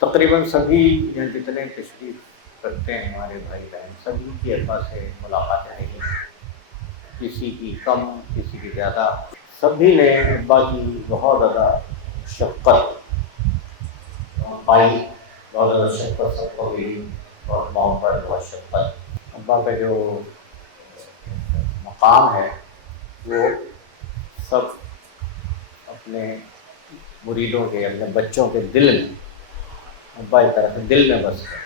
تقریباً سبھی یہاں جتنے تشریف رکھتے ہیں ہمارے بھائی بہن سبھی کی ابا سے ملاقاتیں رہی ہیں، کسی کی کم کسی کی زیادہ، سبھی نے ابا کی بہت زیادہ شفقت پائی، بہت زیادہ شفقت سب کو ملی، اور محبت اور شفقت۔ ابا کا جو مقام ہے وہ سب اپنے مریدوں کے، اپنے بچوں کے دل میں، ابا ایک طرح سے دل میں بستا ہے،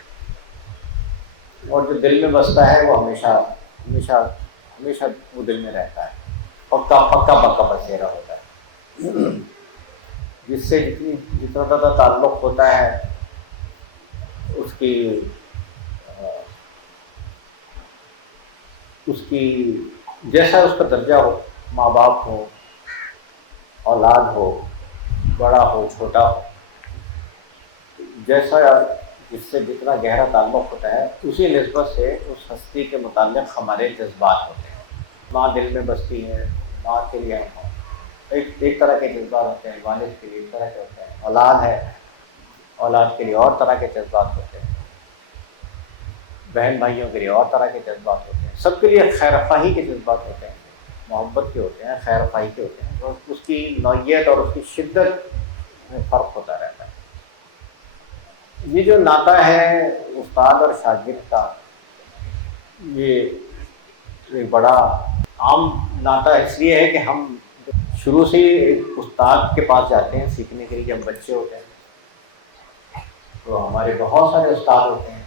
اور جو دل میں بستا ہے وہ ہمیشہ ہمیشہ ہمیشہ وہ دل میں رہتا ہے، پکا پکا پکا بسیرا ہوتا ہے، جس سے جتنا زیادہ تعلق ہوتا ہے اس کی اس کی جیسا اس کا درجہ ہو، ماں باپ ہو، اولاد ہو، بڑا ہو چھوٹا ہو، جیسا جس سے جتنا گہرا تعلق ہوتا ہے اسی نسبت سے اس ہستی کے متعلق ہمارے جذبات ہوتے ہیں۔ ماں دل میں بستی ہے، ماں کے لیے ایک طرح کے جذبات ہوتے ہیں، والد کے لیے ایک طرح کے ہوتے ہیں، اولاد ہے اولاد کے لیے اور طرح کے جذبات ہوتے ہیں، بہن بھائیوں کے لیے اور طرح کے جذبات ہوتے ہیں، سب کے لیے خیر خواہی کے جذبات ہوتے ہیں، محبت کے ہوتے ہیں، خیر خواہی کے ہوتے ہیں، اور اس کی نوعیت اور اس کی شدت میں فرق ہوتا رہتا ہے۔ یہ جو ناطہ ہے استاد اور شاگرد کا، یہ ایک بڑا عام ناطہ اس لیے ہے کہ ہم شروع سے ہی ایک استاد کے پاس جاتے ہیں سیکھنے کے لیے، جب بچے ہوتے ہیں تو ہمارے بہت سارے استاد ہوتے ہیں،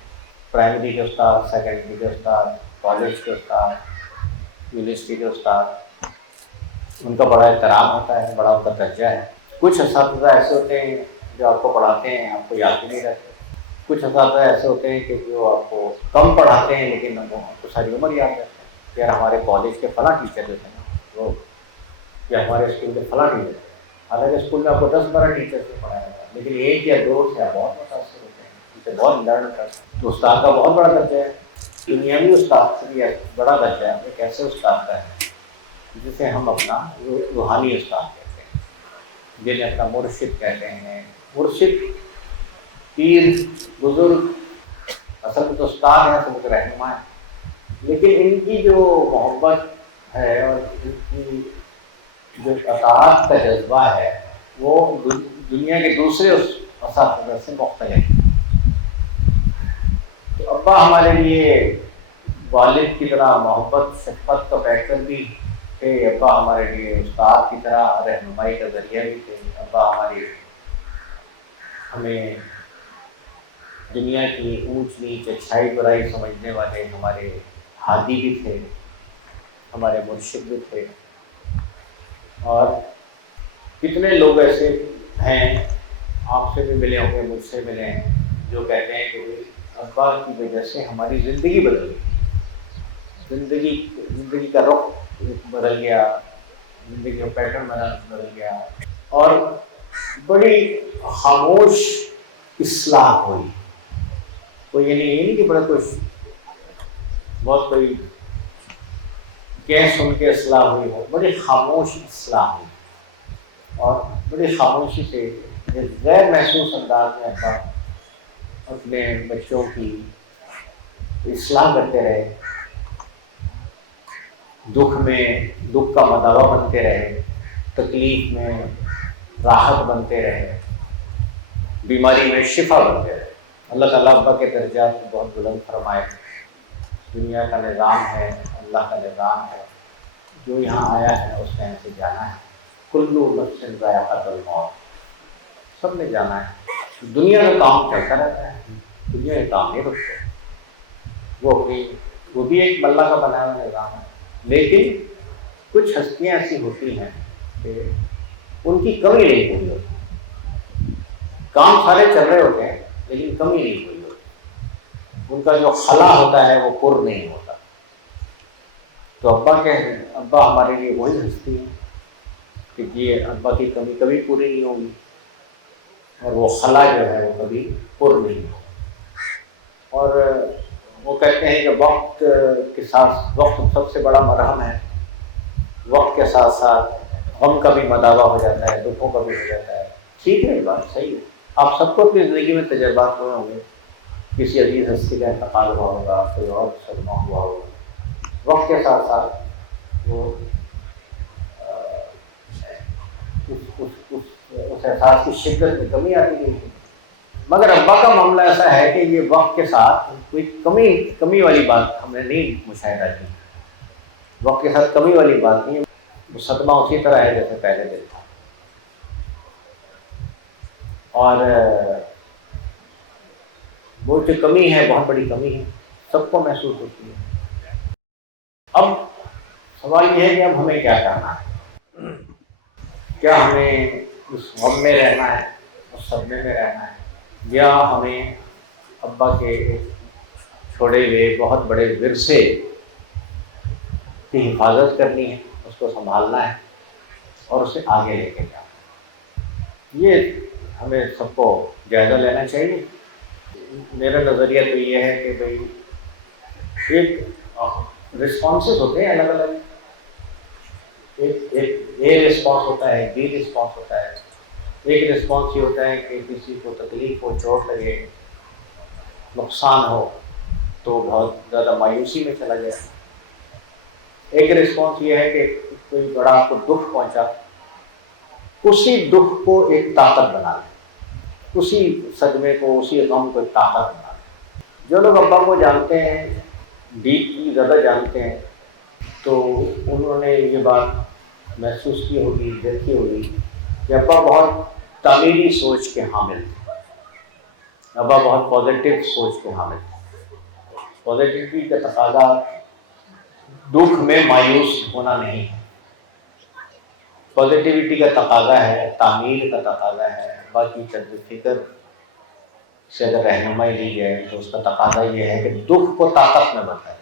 پرائمری کے استاد، سیکنڈری کے استاد، کالج کے استاد، یونیورسٹی کے استاد، ان کا بڑا احترام ہوتا ہے، بڑا ان کا درجہ ہے۔ کچھ اساتذہ ایسے ہوتے ہیں جو آپ کو پڑھاتے ہیں آپ کو یاد بھی نہیں رہتے، کچھ اساتذہ ایسے ہوتے ہیں کہ جو آپ کو کم پڑھاتے ہیں لیکن آپ کو ساری عمر یاد رہتے ہیں۔ یار ہمارے کالج کے فلاں ٹیچر جو تھے نا وہ، یا ہمارے اسکول کے فلاں ٹیچر تھے، حالانکہ اسکول میں آپ کو 10-12 ٹیچر سے پڑھایا تھا لیکن ایک یا دو سے آپ بہت متاثر ہوتے ہیں، ان سے بہت لرن کرتے ہیں۔ تو استاد کا بہت بڑا درجہ ہے، دنیاوی استاد سے بھی بڑا درجہ ہے، ایک ایسے استاد کا ہے جسے ہم اپنا روحانی استاد کہتے ہیں، جنہیں اپنا مرشد کہتے ہیں۔ مرشد، پیر، بزرگ اصل میں تو استاد ہیں، اصل میں تو رہنما ہیں، لیکن ان کی جو محبت ہے اور ان کی جو اطاعت کا جذبہ ہے وہ دنیا کے دوسرے اساتذہ سے مختلف ہے۔ تو ابا ہمارے لیے والد کی طرح محبت شفقت کا پیکر بھی تھے، ابا ہمارے لیے استاد کی طرح رہنمائی کا ذریعہ بھی تھے، ابا ہمیں دنیا کی اونچ نیچ اچھائی برائی سمجھنے والے ہمارے ہادی بھی تھے، ہمارے مرشد بھی تھے۔ اور کتنے لوگ ایسے ہیں، آپ سے بھی ملے ہوں گے، مجھ سے ملے ہیں، جو کہتے ہیں کہ ابا کی وجہ سے ہماری زندگی بدل گئی، زندگی کا رخ بدل گیا، زندگی کا پیٹرن بدل گیا، اور بڑی خاموش اصلاح ہوئی۔ کوئی یہ نہیں کہ بڑا کچھ بہت کوئی کہہ سن کے اصلاح ہوئی ہو، بڑی خاموش اصلاح ہوئی، اور بڑی خاموشی سے غیر محسوس انداز میں ابا اپنے بچوں کی اصلاح کرتے رہے، دکھ میں دکھ کا مداوا بنتے رہے، تکلیف میں راحت بنتے رہے، بیماری میں شفا بنتے رہے۔ اللہ تعالیٰ ابا کے درجات کو بہت بلند فرمائے۔ دنیا کا نظام ہے، اللہ کا نظام ہے، جو یہاں آیا ہے اس نے ایسے جانا ہے، کل نفس ذائقۃ الموت، سب نے جانا ہے۔ دنیا کا کام چلتا رہتا ہے، دنیا کا کام نہیں رکتا، وہ بھی ایک اللہ کا بنایا ہوا نظام ہے، لیکن کچھ ہستیاں ایسی ہوتی ہیں کہ ان کی کمی نہیں پوری ہوتی، کام سارے چل رہے ہوتے ہیں لیکن کمی نہیں پوری ہوتی، ان کا جو خلا ہوتا ہے وہ پر نہیں ہوتا۔ تو ابا ہمارے لیے وہی ہستی ہے کہ یہ ابا کی کمی کبھی پوری نہیں ہوگی، اور وہ خلا جو ہے وہ کبھی پر نہیں ہوگا۔ اور وہ کہتے ہیں کہ وقت کے ساتھ، وقت سب سے بڑا مرہم ہے، وقت کے ساتھ ساتھ غم کا بھی مداوا ہو جاتا ہے، دکھوں کا بھی ہو جاتا ہے۔ ٹھیک ہے، بات صحیح ہے، آپ سب کو اپنی زندگی میں تجربات ہوئے ہوں گے، کسی عزیز ہستی کا انتقال ہوا ہوگا، کوئی اور صدمہ ہوا ہوگا، وقت کے ساتھ ساتھ وہ اس احساس کی شدت میں کمی آتی گئی. مگر ابا کا معاملہ ایسا ہے کہ یہ وقت کے ساتھ کوئی کمی والی بات ہم نے نہیں مشاہدہ کی. وقت کے ساتھ کمی والی بات نہیں، وہ صدمہ اسی طرح ہے جیسے پہلے دن تھا. اور وہ جو کمی ہے بہت بڑی کمی ہے، سب کو محسوس ہوتی ہے. اب سوال یہ ہے کہ اب ہمیں کیا کرنا ہے؟ کیا ہمیں اس غم میں رہنا ہے، اس صدمے میں رہنا ہے، یا ہمیں ابا کے چھوڑے ہوئے بہت بڑے ورثے کی حفاظت کرنی ہے، اس کو سنبھالنا ہے اور اسے آگے لے کے جانا ہے؟ یہ ہمیں سب کو جائزہ لینا چاہیے. میرا نظریہ تو یہ ہے کہ بھائی ایک رسپانسز ہوتے ہیں الگ الگ. ایک اے رسپانس ہوتا ہے، بی رسپانس ہوتا ہے. ایک رسپانس یہ ہوتا ہے کہ کسی کو تکلیف ہو، چوٹ لگے، نقصان ہو تو بہت زیادہ مایوسی میں چلا جائے. ایک رسپانس یہ ہے کہ کوئی بڑا آپ کو دکھ پہنچا، اسی دکھ کو ایک طاقت بنا لیں، اسی صدمے کو، اسی غم کو ایک طاقت بنا لیں. جو لوگ ابا کو جانتے ہیں، ڈیپلی زیادہ جانتے ہیں، تو انہوں نے یہ بات محسوس کی ہوگی، دیکھی ہوگی کہ ابا بہت تعمیری سوچ کے حامل تھے. ابا بہت پازیٹیو سوچ کے حامل تھے. پازیٹیوٹی کا تقاضا دکھ میں مایوس ہونا نہیں ہے. پازیٹیوٹی کا تقاضا ہے، تعمیر کا تقاضا ہے. باقی قدر فکر سے اگر رہنمائی لی جائے تو اس کا تقاضا یہ ہے کہ دکھ کو طاقت میں بدلا جائے،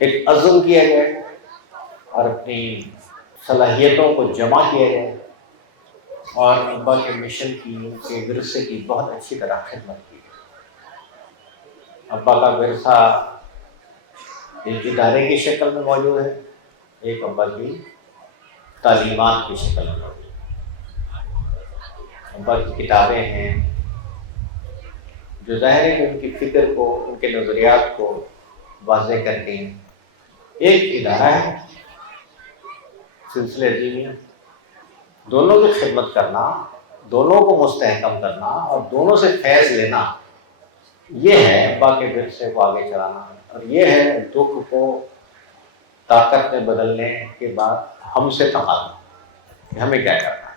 ایک عزم کیا جائے اور اپنی صلاحیتوں کو جمع کیا جائے اور ابا کے مشن کی، ان کے ورثے کی بہت اچھی طرح خدمت کی جائے. ابا کا ورثہ ایک ادارے کی شکل میں موجود ہے، ایک ابا کی تعلیمات کی شکل میں موجود ہے. ابا کی کتابیں ہیں جو ظاہر ہے کہ ان کی فکر کو، ان کے نظریات کو واضح کرتی ہیں. ایک ادارہ ہے سلسلہ جیمیہ، دونوں کی خدمت کرنا، دونوں کو مستحکم کرنا اور دونوں سے فیض لینا، یہ ہے ابا کے ورثے کو آگے چلانا. اور یہ ہے دکھ کو طاقت میں بدلنے کے بعد ہم سے تقاضا کہ ہمیں کیا کرنا ہے.